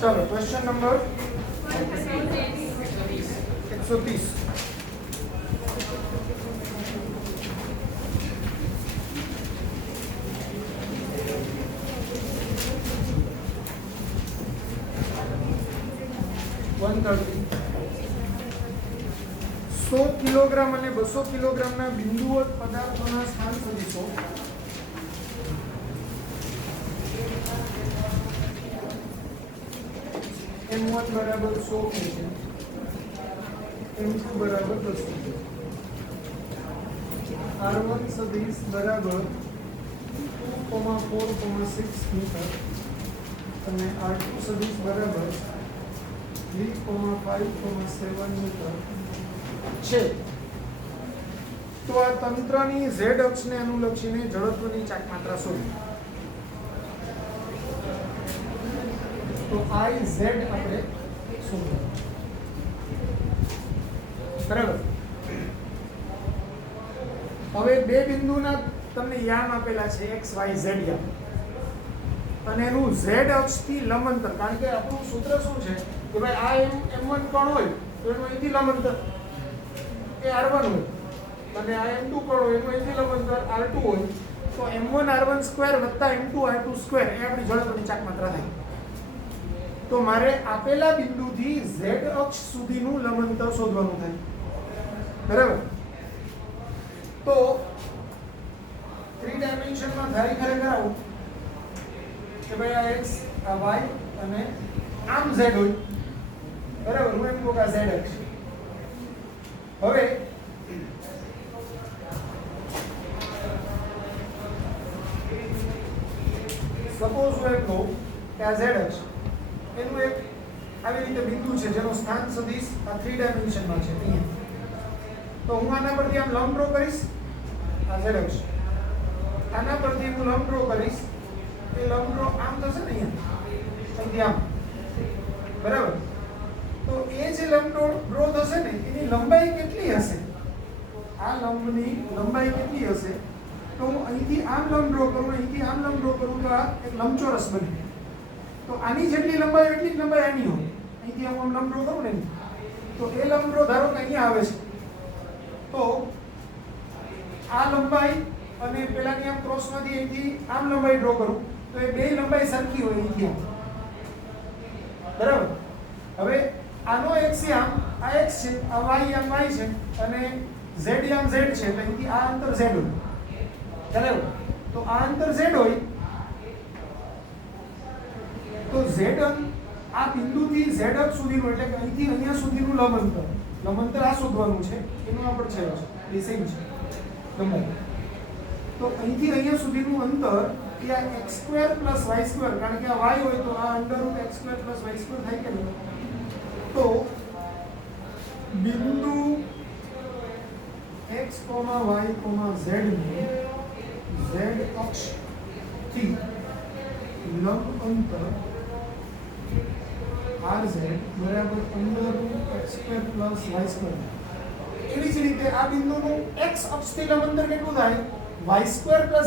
चलो question number 130 100 kilogram અને 200 કિલોગ્રામના બિંદુવત પદાર્થોના સ્થાન સદિશો m1 બરાબર 100 છે, m2 બરાબર 10 છે, r1 સદિશ બરાબર 2,4,6 મીટર અને r2 સદિશ બરાબર 3,5,7 મીટર છે. તો આ તંત્રની z અક્ષને અનુલક્ષીને જડત્વની ચાકમાત્રા શોધો. તો I Z આપણે શોધો. બરાબર. હવે બે બિંદુના તમને યામ આપેલા છે x y z યામ અને એનું z અક્ષથી લંબ અંતર, કારણ કે આપણું સૂત્ર શું છે કે ભાઈ આ m1 કોણ હોય તો એનું અહીંથી લંબ અંતર એ r1 હોય અને આ m2 કોણ હોય એનું અહીંથી લંબ અંતર r2 હોય. તો m1 r1 સ્ક્વેર વત્તા m2 r2 સ્ક્વેર એ આપણી જડત્વની ચાકમાત્રા થાય. તો મારે આપેલા બિંદુથી z અક્ષ સુધીનું લંબ અંતર શોધવાનું થાય. બરાબર. તો 3 ડાયમેન્શનમાં ધારી ખરેખર આવું કે ભાઈ આ x આ y અને આમ z હોય. બરાબર. હું એમ કહું કે આ z અક્ષ. હવે સપોઝ હું એમ કહું કે આ z અક્ષ એનું એક આવી રીતે બિંદુ છે જેનો સ્થાન સદિશ આ 3 ડાયમેન્શનમાં છે અહીંયા. તો હું આના પરથી આમ લંબ ડ્રો કરીશ, આ z અક્ષ. આના પરથી હું લંબ ડ્રો કરીશ, એ લંબ ડ્રો આમ થશે ને અહીંયા અહીંથી આમ. બરાબર. તો એ જે લંબ ડ્રો થશે ને એની લંબાઈ કેટલી હશે? આ લંબની લંબાઈ કેટલી હશે? તો હું અહીંથી આમ લંબ ડ્રો કરું, અહીંથી આમ લંબ ડ્રો કરું તો આ એક લંબચોરસ બને. તો આની જેટલી લંબાઈ એટલી જ લંબાઈ આની હોય. અહીંથી હું આમ લંબ ડ્રો કરું ને તો એ લંબ ડ્રો ધારો કે અહીંયા આવે છે. તો આ લંબાઈ અને પેલાની આમ ક્રોસમાંથી અહીંથી આમ લંબાઈ ડ્રો કરું તો એ બે લંબાઈ સરખી હોય અહીંથી આમ. બરાબર. હવે આનો x આમ આ x છે, આ y આમ y છે અને z આમ z છે, એટલે અહીંથી આ અંતર z હોય. ખ્યાલ આવ્યો? તો આ અંતર z હોય તો z આ બિંદુથી z અક્ષ સુધીનું એટલે કે અહીંથી અહીંયા સુધીનું લંબ અંતર આ શોધવાનું છે. એનું આપણે છે એ સેમ છે લંબાઈ. તો અહીંથી અહીંયા સુધીનું અંતર એ આ x² + y², કારણ કે આ y હોય તો આ √x² + y² થાય કે નહીં. તો બિંદુ x, y, z ને z અક્ષથી લંબ અંતર rz બરાબર √x² + y². એવી જ રીતે આ બિંદુનું x અક્ષથી લંબ અંતર કેટલું થાય? y² +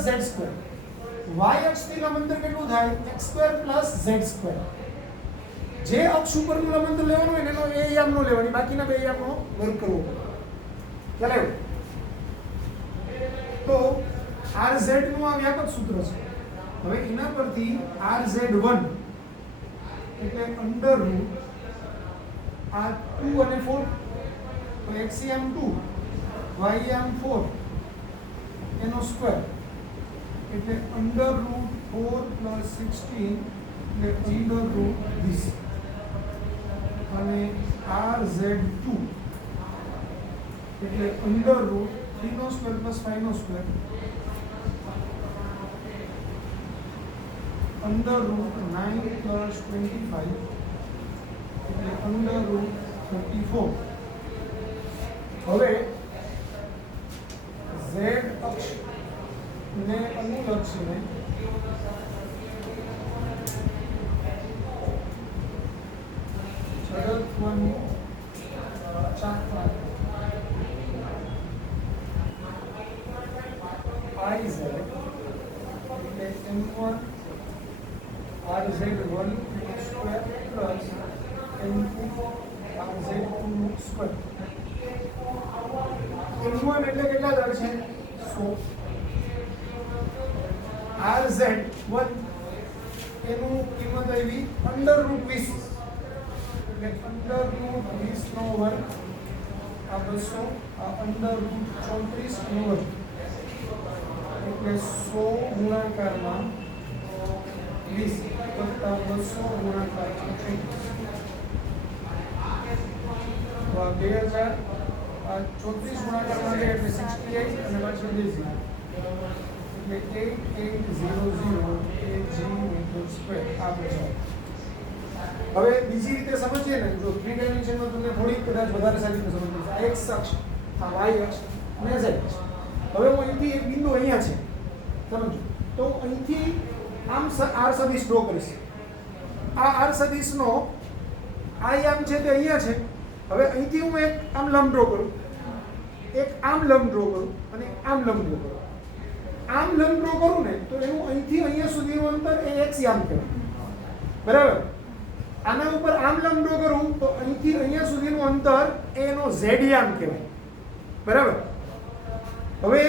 z². y અક્ષથી લંબ અંતર કેટલું થાય? x² + z². જે અક્ષ ઉપરનું લંબ અંતર લેવાનું હોય એનો એ યામનો લેવાની, બાકીના બે યામનો વર્ગ કરવો પડે. ખ્યાલ આવ્યો? તો rz નું આ વ્યાપક સૂત્ર છે. હવે એના પરથી rz1 એટલે √ આ 2 અને 4 તો x આમ 2 y આમ 4 એનો સ્ક્વેર એટલે √4 + 16 એટલે √20 અને rz2 એટલે √3² + 5² √9 + 25 એટલે √34. હવે z અક્ષ ને અનુલક્ષીને જડત્વની ચાકમાત્રા I Z એટલે m1 rz1 square plus n2 rz2 square n1 એટલે કેટલા દર છે 100 rz1 એનું કિંમત આવી √20 એટલે √20 નો વર્ગ આ 200 આ √34 નો વર્ગ એટલે 100 ગુણાકારમાં 20 વત્તા 200 ગુણાકારમાં 30 તો આ 2000 આ 34 ગુણાકારમાં લે એટલે 68 અને પાછળ 0 એટલે 8800 kg મીટર સ્ક્વેર આ બચે. હવે બીજી રીતે સમજીએ ને, જો 3 ડાયમેન્શનમાં તમને થોડી કદાચ વધારે સારી રીતે સમજ પડશે. આ x અક્ષ, આ y અક્ષ અને z અક્ષ. હવે હું અહીંથી એક બિંદુ અહીંયા છે સમજો, તો અહીંથી આમ r સદિશ ડ્રો કરીશ. આ r સદિશનો આ આમ છે તે અહીંયા છે. હવે અહીંથી હું એક આમ લંબ ડ્રો કરું, એક આમ લંબ ડ્રો કરું અને આમ લંબ ડ્રો કરું. આમ લંબ ડ્રો કરું ને તો એનું અહીંથી અહીંયા સુધીનું અંતર એ x યામ કહેવાય, બરાબર. આના ઉપર આમ લંબ ડ્રો કરું તો અહીંથી અહીંયા સુધીનું અંતર એનો z યામ કહેવાય, બરાબર. હવે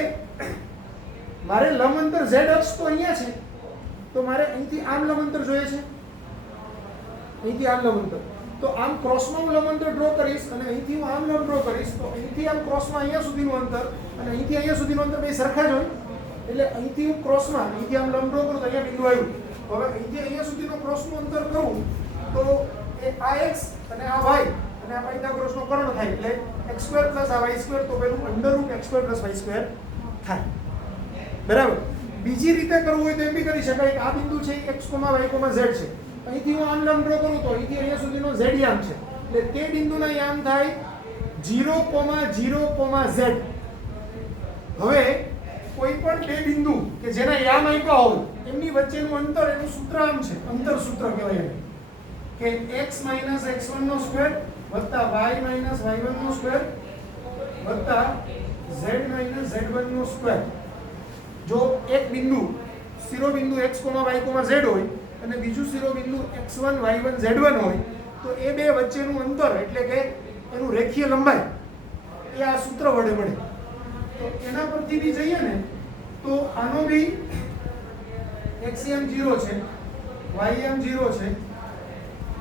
મારે લંબ અંતર z અક્ષ તો અહીંયા છે, તો મારે અહીંથી આમ લંબ અંતર જોઈએ છે, અહીંથી આમ લંબ અંતર. તો આમ ક્રોસમાં હું લંબ અંતર ડ્રો કરીશ અને અહીંથી હું આમ લંબ ડ્રો કરીશ, તો અહીંથી આમ ક્રોસમાં અહીંયા સુધીનું અંતર અને અહીંથી અહીંયા સુધીનું અંતર બે સરખા જ હોય. એટલે અહીંથી હું ક્રોસમાં અહીંથી આમ લંબ ડ્રો કરું તો અહીંયા બિંદુ આવ્યું. હવે અહીંથી અહીંયા સુધીનું ક્રોસનું અંતર કરું તો એ આ x અને આ y અને આ પાયથાગોરસનો કર્ણ થાય એટલે x² + આ y² તો પેલું √x² + y² થાય, બરાબર. બીજી રીતે કરવું હોય તો એમ બી કરી શકાય કે આ બિંદુ છે x, y, z છે. અહીંથી હું આમ લંબ ડ્રો કરું તો અહીંથી અહીંયા સુધીનો z યામ છે એટલે તે બિંદુના યામ થાય 0,0,z. હવે કોઈ પણ બે બિંદુ કે જેના યામ આપ્યા હોય એમની વચ્ચેનું અંતર એનું સૂત્ર આમ છે, અંતર સૂત્ર કહેવાય એને, કે x - x1 નો સ્ક્વેર વત્તા y - y1 નો સ્ક્વેર વત્તા z - z1 નો સ્ક્વેર. જો એક બિંદુ શિરોબિંદુ x, y, z હોય અને બીજું શિરોબિંદુ x1 y1 z1 હોય તો એ બે વચ્ચેનું અંતર એટલે કે એનું રેખીય લંબાઈ એ આ સૂત્ર વડે મળે. તો એના પરથી બી જઈએ ને તો આનો બી x યામ 0 છે, y યામ 0 છે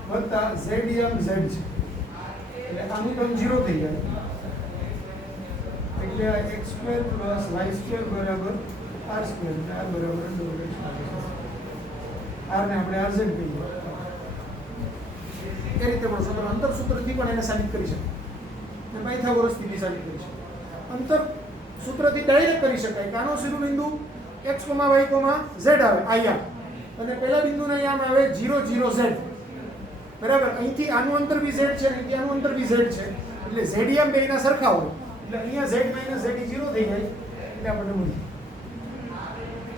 વત્તા z યામ z છે એટલે આનું ટર્મ 0 થઈ જાય. એટલે આ x² + y² બરાબર r² એટલે r બરાબર r ને આપણે rz કહીએ. એ રીતે પણ સૂત્ર અંતર સૂત્રથી પણ એને સાબિત કરી શકાય અને પાયથાગોરસથી બી સાબિત કરી શકાય. અંતર સૂત્રથી ડાયરેક્ટ કરી શકાય કે આનો શિરોબિંદુ x, y, z આવે આ યામ અને પહેલા બિંદુના યામ આવે 0, 0, z, બરાબર. અહીંથી આનું અંતર બી z છે અને અહીંથી આનું અંતર બી z છે એટલે z યામ બેયના સરખા હોય એટલે અહીંયા z - z 0 થઈ જાય એટલે આપણે મળી.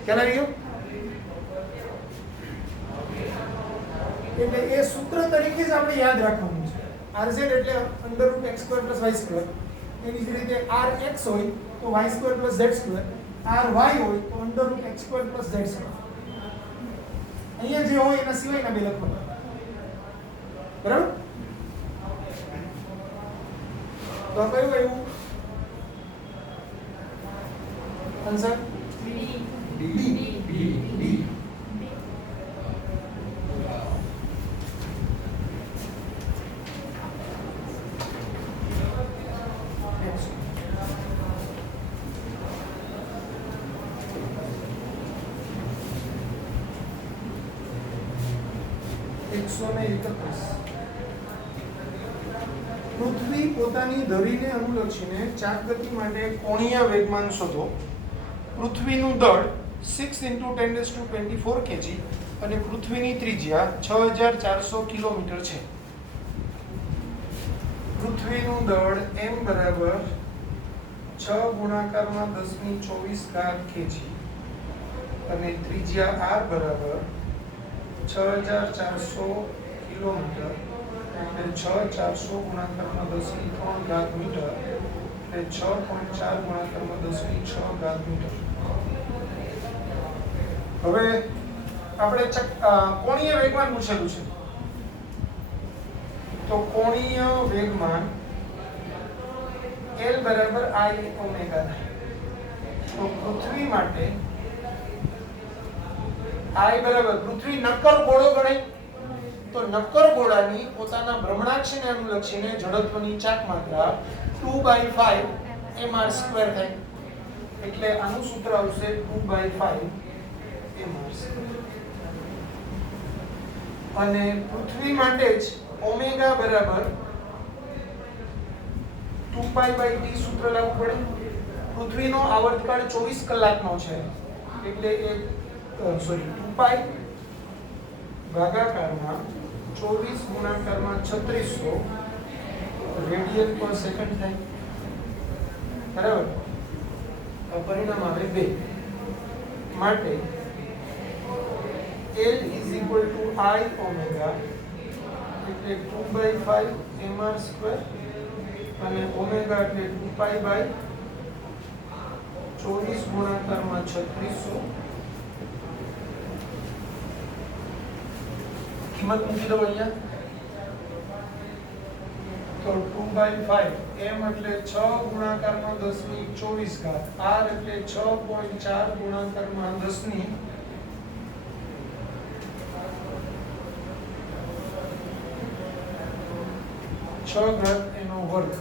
ખ્યાલ આવી ગયો? એટલે એ સૂત્ર તરીકે જ આપણે યાદ રાખવાનું છે. rz એટલે √x² + y². એવી જ રીતે rx હોય તો y² + z², ry હોય તો √x² + z². અહીંયા જે હોય એના સિવાયના બે લખવાના, બરાબર. તો કયું આવ્યું આન્સર? ડી. પૃથ્વી પોતાની ધરીને અનુલક્ષીને ચાક ગતિ માટે કોણીય વેગમાન શોધો. પૃથ્વીનું દળ 6 × 10⁻24 kg અને પૃથ્વીની ત્રિજ્યા 6400 કિલોમીટર છે. પૃથ્વીનું દળ m બરાબર 6 ગુણાકારમાં 10⁻24 kg અને ત્રિજ્યા r બરાબર 6400 કિલોમીટર એટલે 6400 ગુણાકારમાં 10⁻3 મીટર એટલે 6.4 ગુણાકારમાં 10⁻6 મીટર. હવે આપણે કોણીય વેગમાન પૂછેલું છે, તો કોણીય વેગમાન L બરાબર I ઓમેગા થાય. તો પૃથ્વી માટે I બરાબર પૃથ્વી નક્કર ગોળો ગણાય, તો નક્કર ગોળાની પોતાના ભ્રમણાક્ષને અનુલક્ષીને જડત્વની ચાક માત્રા 2/5 mr² થાય. એટલે આનું સૂત્ર આવશે 2/5 mr². અને પૃથ્વી માટે જ ઓમેગા બરાબર 2π/t સૂત્ર લાગુ પડે. પૃથ્વીનો આવર્તકાળ 24 કલાકનો છે, એટલે એ 2π ભાગાકારમાં 24 ગુણાકારમાં 3600 રેડિયન પર સેકન્ડ થાય. બરાબર, પરિણામ આવે 2. માટે L is equal to I omega એટલે 2/5 mr² અને ઓમેગા એટલે 2π/24 ગુણાકારમાં 3600. કિંમત મૂકી દો અહીંયા. તો 2/5 m એટલે 6 ગુણાકારમાં 10⁻²4 ઘાત, r એટલે 6.4 ગુણાકારમાં 10⁻6 ઘાત એનો વર્ગ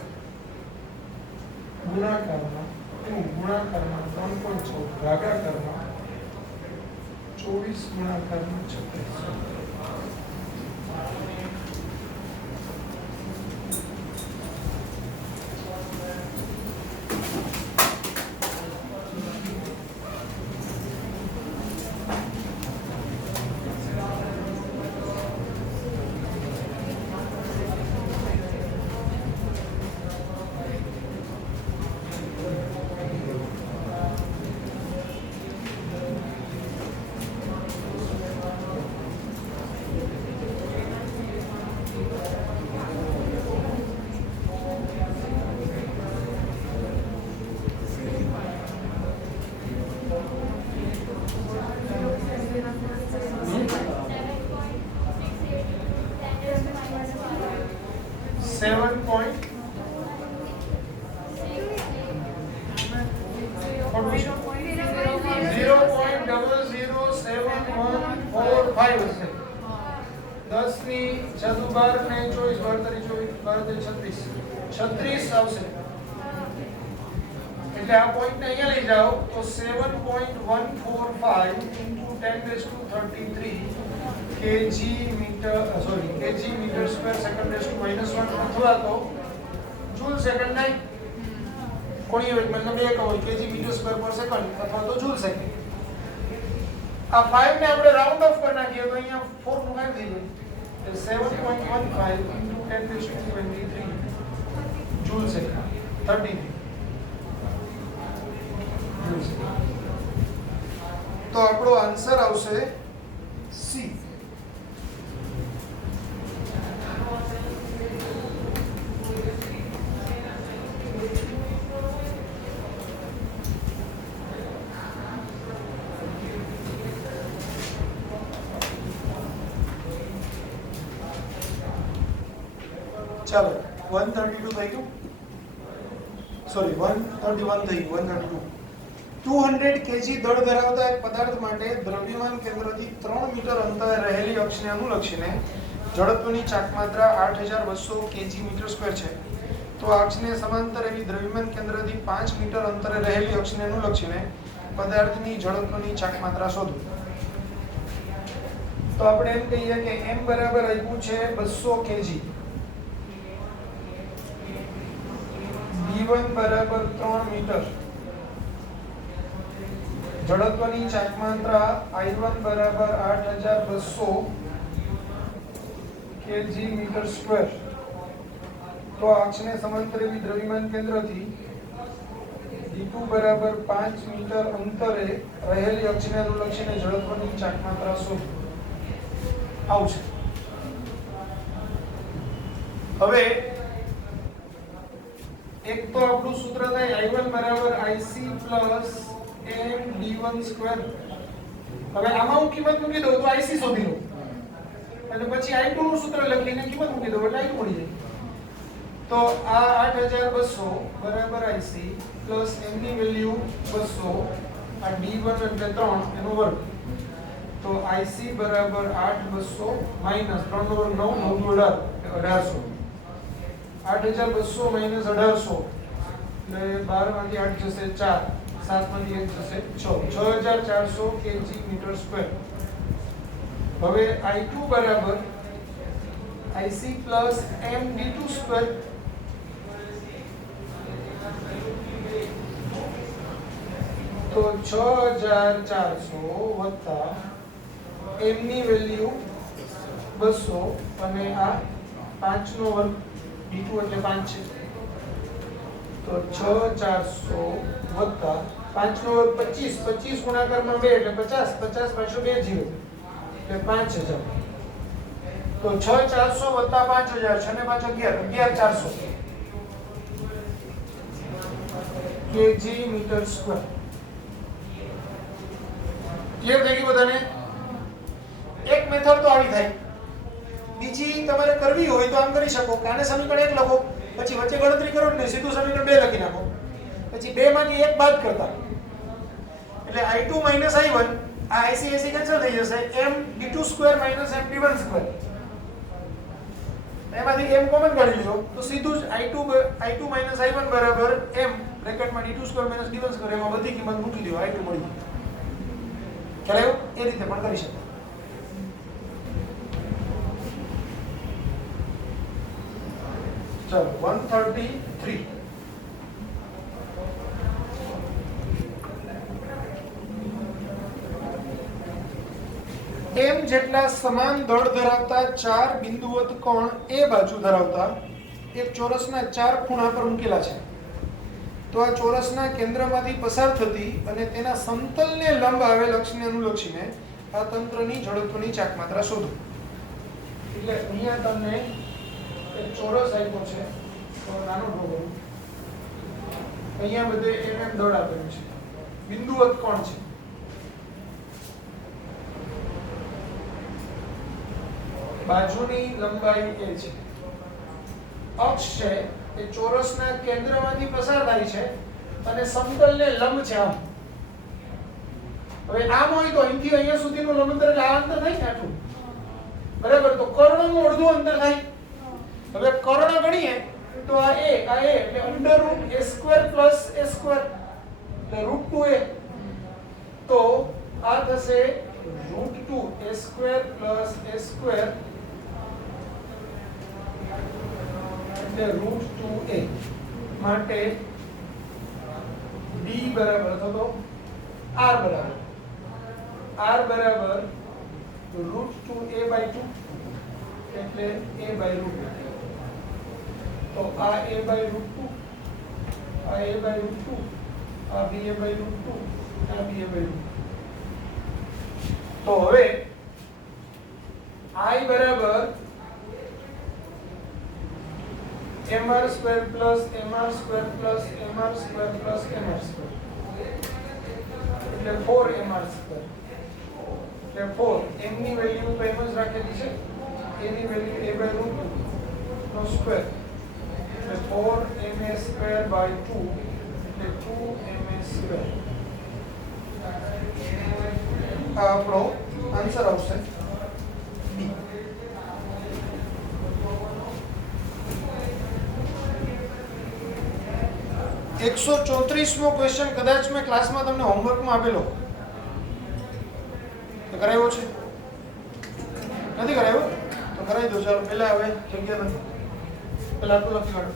ગુણાકારમાં 2 ગુણાકારમાં 3.6 ભાગાકારમાં 24 ગુણાકારમાં 36. એટલે આ પોઈન્ટને અહીંયા લઈ જાઓ તો 7.145 into 10⁻33 kg metre square second -1 અથવા તો જૂલ સેકન્ડ નહીં. કોણીય વેગમાનનો બે એકમ હોય, kg મીટર સ્ક્વેર પર સેકન્ડ અથવા તો જૂલ સેકન્ડ. આ 5 ને આપણે રાઉન્ડ ઓફ કરી નાખીએ તો અહીંયા 4 નું 5 થઈ જાય. 7.15 into 10⁻23 જૂલ સેકન્ડ 33. તો આપણો આન્સર આવશે સી. ચાલો 132 થઈ ગયું, સોરી 131 થઈ ગયું. 132 200 kg દળ ધરાવતા એક પદાર્થ માટે દ્રવ્યમાન કેન્દ્રથી 3 મીટર અંતરે રહેલી અક્ષને અનુલક્ષીને જડત્વની ચાકમાત્રા 8200 kg મીટર સ્ક્વેર છે. તો અક્ષને સમાંતર એવી દ્રવ્યમાન કેન્દ્રથી 5 મીટર અંતરે રહેલી અક્ષને અનુલક્ષીને પદાર્થની જડત્વની ચાકમાત્રા શોધો. તો આપણે એમ કહીએ કે m બરાબર આપ્યું છે 200 kg, b1 બરાબર 3 મીટર, જડત્વની ચાકમાત્રા I1 બરાબર 8200 kg મીટર સ્ક્વેર. તો અક્ષને સમાંતર એવી દ્રવ્યમાન કેન્દ્રથી d2 બરાબર 5 મીટર અંતરે રહેલી અક્ષને અનુલક્ષીને જડત્વની ચાકમાત્રા શોધો. આવશે. હવે એક તો આપણું સૂત્ર થાય I1 બરાબર IC plus m d1 square હવે આમાં હું કિંમત મૂકી દઉં તો IC શોધી લઉં અને પછી I2 નું સૂત્ર લખીને કિંમત મૂકી દઉં એટલે I2 મળી જાય. તો આ 8200 બરાબર IC પ્લસ m ની વેલ્યુ 200 આ D1 એટલે 3 એનો વર્ગ. તો IC બરાબર 8200 માઈનસ 3 નો વર્ગ 9 9 નું 1800 8200 માઈનસ 1800 એટલે 12 માંથી 8 જશે 4 7 માંથી 1 જશે 6 6400 kg મીટર સ્ક્વેર. હવે I2 બરાબર IC plus m d2 square તો 6400 વત્તા m ની વેલ્યુ 200 અને આ 5 નો વર્ગ d2 એટલે 5 છે તો 6400 વત્તા 5 નો વર્ગ 25 25 ગુણાકારમાં 2 એટલે 50 50 પાછો 2 0 એટલે 5000 તો 6400 વત્તા 5000 છે ને પાછો 11400 kg મીટર સ્ક્વેર. ક્લિયર થઈ ગયું બધાને? એક મેથડ તો આવી થાય, બીજી તમારે કરવી હોય તો આમ કરી શકો કે આને સમીકરણ 1 લખો પછી વચ્ચે ગણતરી કરો ને સીધું સમીકરણ 2 લખી નાખો પછી 2 માંથી 1 બાદ કરતા એટલે I2 I1 આ IC કેન્સલ થઈ જશે m d2 square minus m d1 square એમાંથી m કોમન કાઢી લ્યો તો સીધું જ I2 I1 બરાબર m બ્રેકેટમાં d2 square minus d1 square એમાં બધી કિંમત મૂકી દો I2 મળી ગયું. ખ્યાલ આવ્યો? એ રીતે પણ કરી શકો. ચલો 133 m જેટલા સમાન દળ ધરાવતા 4 બિંદુવત કોણ એ બાજુ ધરાવતા એક ચોરસના 4 ખૂણા પર મૂકેલા છે. તો આ ચોરસના કેન્દ્રમાંથી પસાર થતી અને તેના સમતલને લંબ આવેલ અક્ષને અનુલક્ષીને આ તંત્રની જડત્વની ચાક માત્રા શોધો. એટલે અહીંયા તમને એક ચોરસ આપ્યો છે તો નાનો ડ્રો કરું. અહીંયા બધે mm દળ આપેલું છે, બિંદુવત કોણ છે. બાજુની લંબાઈ a છે, અક્ષ છે એ ચોરસના કેન્દ્રમાંથી પસાર થાય છે અને સમતલને લંબ છે આમ. હવે આમ હોય તો અહીંથી અહીંયા સુધીનું લંબ અંતર એટલે આ અંતર થાય ને આટલું બરાબર. તો કર્ણનું અડધું અંતર થાય. હવે કર્ણ ગણીએ તો આ a એટલે under root a square plus a square એટલે રૂટ 2a. તો આ થશે root 2 a square plus a square એટલે રૂટ 2a માટે b બરાબર થતો r બરાબર રૂટ 2a બાય 2 એટલે a બાય રૂટ 2. તો આ a બાય રૂટ 2 આ a બાય રૂટ 2 આ b a બાય રૂટ 2 આ b a બાય રૂટ 2. તો હવે I બરાબર mr square plus mr square plus mr square plus mr square એટલે 4mr સ્ક્વેર એટલે 4 m ની વેલ્યુ તો એમ જ રાખેલી છે, a ની વેલ્યુ a બાય રૂટ 2 નો સ્ક્વેર એટલે 4ma સ્ક્વેર બાય 2 એટલે 2ma સ્ક્વેર. આ આપણો આન્સર આવશે B. એકસો 34મો ક્વેશ્ચન કદાચ મેં ક્લાસમાં તમને હોમવર્કમાં આપેલો તો કરાવ્યો છે? નથી કરાવ્યો? તો કરાવી દો. ચાલો પહેલા હવે જગ્યા નથી, પહેલા આટલું લખી કાઢો.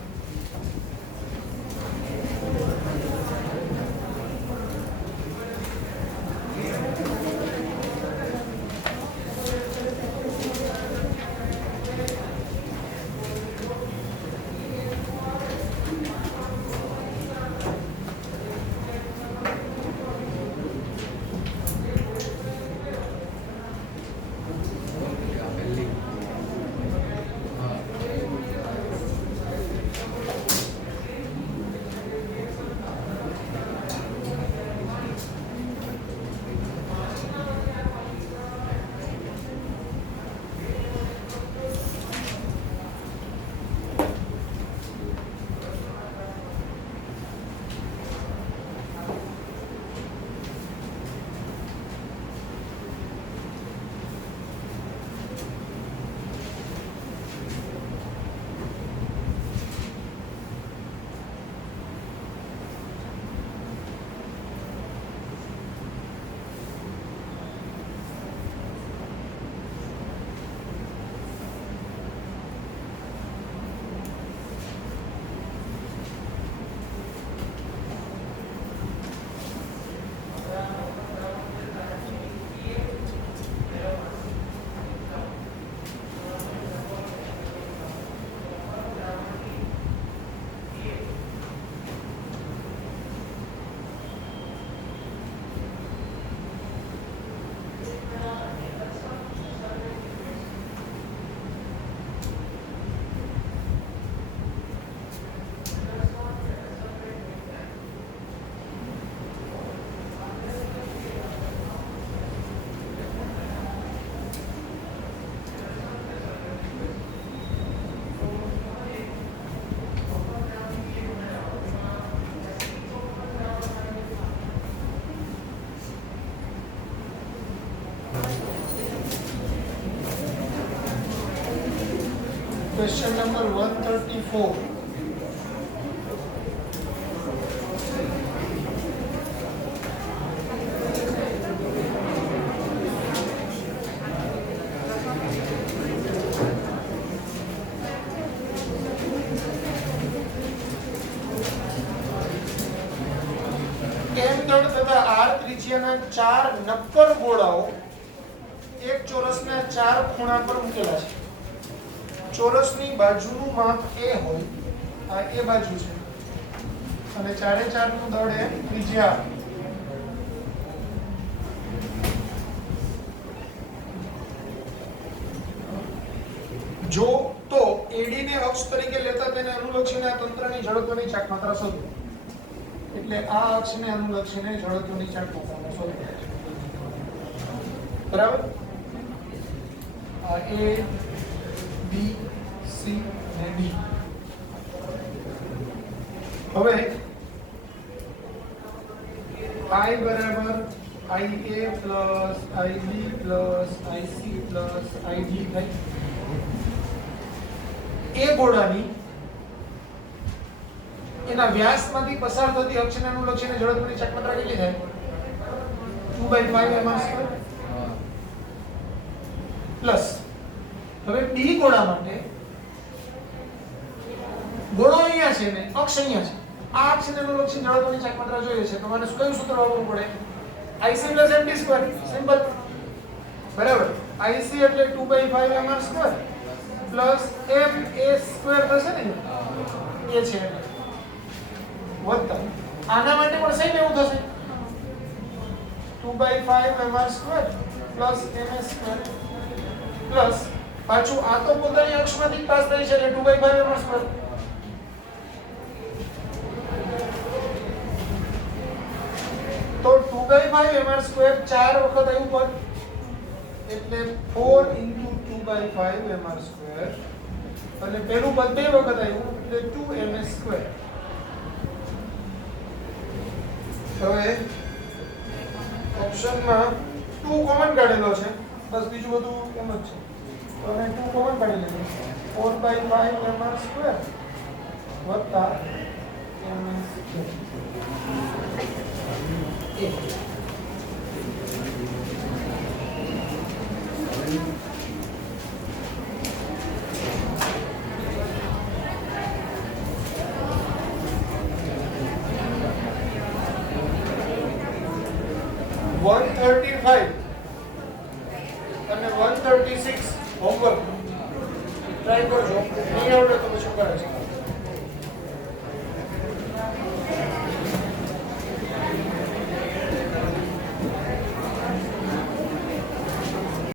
Question number 134. M3 તથા R ત્રિજ્યાના 4 નક્કર ગોળાઓ એક ચોરસના 4 ખૂણા પર મૂકેલા છે. ચોરસની બાજુનું માપ A હોય, આ A બાજુ છે, અને 4 નું દળ એ ત્રિજ્યા. જો તો AD ને અક્ષ તરીકે લેતા તેને અનુલક્ષીને આ તંત્રની જડત્વની ચાક માત્રા શોધો. એટલે આ અક્ષને અનુલક્ષીને જડત્વની ચાક માત્રા શોધો. બરાબર? આ A, B, C અને D. હવે I બરાબર IA plus IB plus IC plus ID થાય. એ ગોળાની એના વ્યાસમાંથી પસાર થતી અક્ષને અનુલક્ષીને જડત્વની ચાક માત્રા કેટલી થાય? 2/5 m² પ્લસ. હવે B ગોળા માટે ગોળો અહીંયા છે ને અક્ષ અહીંયા છે. આ અક્ષને અનુલક્ષીને જડત્વની ચાક માત્રા જોઈએ છે તો મને કયું સૂત્ર વાપરવું પડે? IC + MD². સિમ્પલ. બરાબર? IC એટલે 2/5 m² પ્લસ ma² થશે ને, એ છે વત્તા આના માટે પણ સેમ એવું થશે, 2/5 m² પ્લસ ma² પ્લસ પાછું આ તો પોતાની અક્ષમાંથી પાસ થઈ છે એટલે 2/5 m². તો 2/5 m² 4 વખત આવ્યું પર એટલે 4 × 2/5 m², અને પેલું પદ 2 વખત આવ્યું એટલે 2ma². હવે ઓપ્શનમાં 2 કોમન કાઢેલો છે, બસ બીજું બધું એમ જ છે. તો અમે 2 કોમન કાઢી લીધું, 4/5 m² વત્તા ma². 135 અને 136 હોમવર્ક ટ્રાય કરજો, નહીં આવડે તો પછી કરે છે.